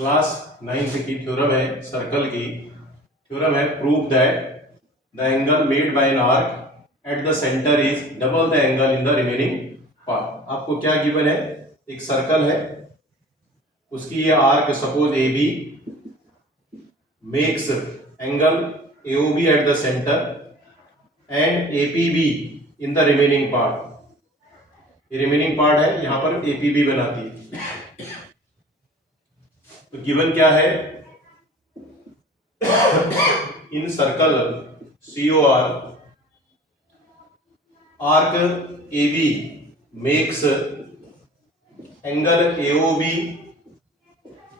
Class 9th की theorem है circle की। थ्योरम है prove that the angle made by an arc at the centre is double the angle in the remaining part. आपको क्या given है, एक circle है, उसकी ये arc suppose A B makes angle AOB at the centre and APB in the remaining part. ये remaining part है, यहां पर APB बनाती है। तो गिवन क्या है, in circle COR arc AB makes angle AOB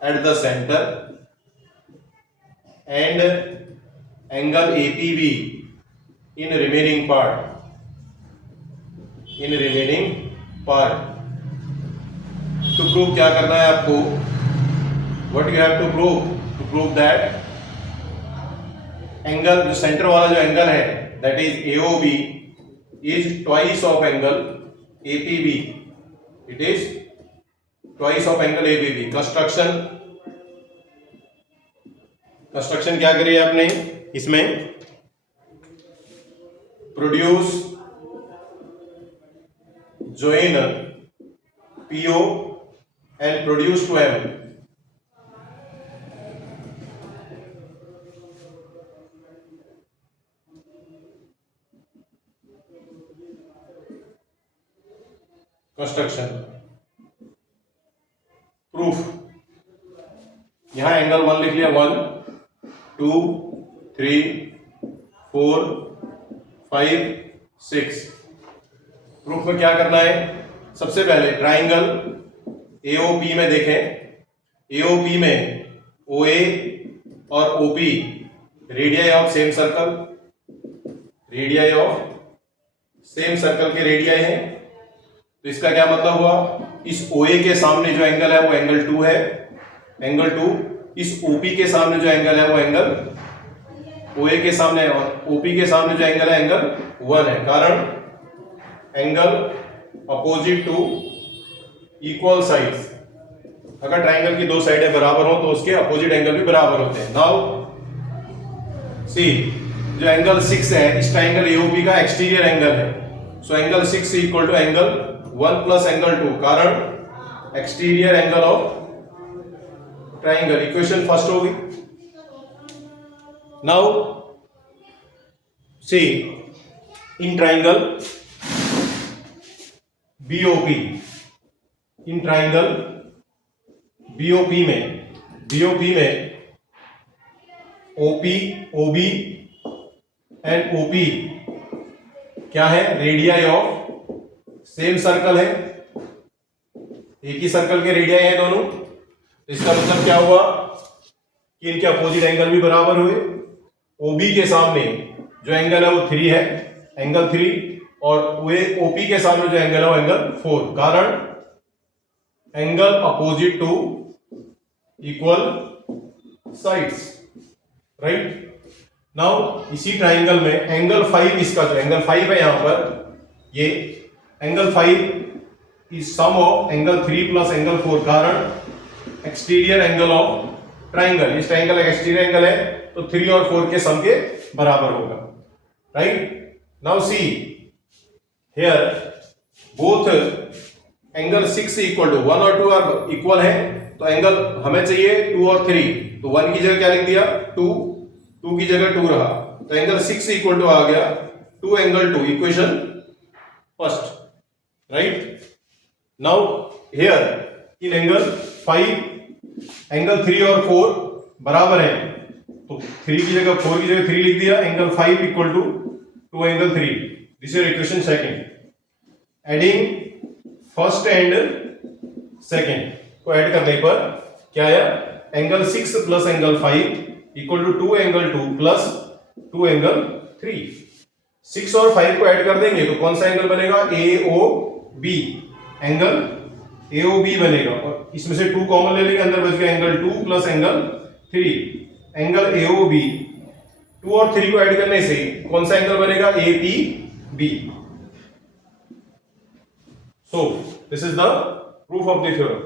at the centre and angle APB in remaining part. To prove क्या करना है आपको, what you have to prove that angle, जो सेंटर वाला जो एंगल है that is AOB is twice of angle APB। It is twice of angle APB। Construction क्या करी है आपने इसमें, produce join PO and produce to M। Construction proof, यहां एंगल 1 लिख लिया, 1 2 3 4 5 6। प्रूफ में क्या करना है, सबसे पहले ट्राइंगल AOP में देखें, AOP में OA और OP radii of same circle, radii of same circle के रेडियाई हैं। तो इसका क्या मतलब हुआ, इस OA के सामने जो एंगल है वो एंगल 2 है, एंगल 2। इस OP के सामने जो एंगल है वो एंगल, OA के सामने और OP के सामने जो एंगल है एंगल 1 है। कारण angle opposite to equal sides. अगर ट्राइंगल की दो साइडें बराबर हो तो उसके अपोजिट एंगल भी बराबर होते हैं। नाउ सी, जो एंगल 6 है इस ट्राइंगल AOP का एक्सटीरियर एंगल है, so angle 6 equal to angle 1 plus angle 2। कारण exterior angle of triangle, equation first होगी। Now see, in triangle BOP, in triangle BOP में OP OB एंड OP क्या है, रेडियाई ऑफ सेम सर्कल है, एक ही circle के radii है दोनों। इसका मतलब क्या हुआ कि इनके अपोजिट एंगल भी बराबर हुए। OB के सामने जो एंगल है वो 3 है, एंगल 3, और OP के सामने जो एंगल है वो एंगल 4। कारण angle opposite to equal sides, right. Now इसी ट्राइंगल में एंगल 5, इसका जो एंगल 5 है यहां पर, ये angle 5 is sum of angle 3 plus angle 4। कारण एक्सटीरियर एंगल ऑफ ट्राइंगल, इस ट्राइंगल का एक्सटीरियर एंगल है तो 3 और 4 के सम के बराबर होगा, right. Now see here both angle 6 equal to 1 और 2 आर इक्वल है, तो एंगल हमें चाहिए 2 और 3, तो 1 की जगह क्या लिख दिया 2, 2 की जगह 2 रहा, तो एंगल 6 इक्वल टू आ गया 2 angle 2, equation first, right. Now here in angle 5 angle 3 और 4 बराबर है, तो 3 की जगह 4 की जगह 3 लिख दिया, angle 5 equal to 2 angle 3। This is equation second. Adding first and second को ऐड करने पर क्या आया, angle 6 plus angle 5 equal to 2 angle 2 plus 2 angle 3। 6 और 5 को ऐड कर देंगे तो कौन सा एंगल बनेगा, AOB, एंगल AOB बनेगा, और इसमें से 2 कॉमन ले लेंगे, अंदर बच गया angle 2 plus angle 3। Angle AOB 2 और 3 को ऐड करने से कौन सा एंगल बनेगा, APB। So this is the proof of the theorem.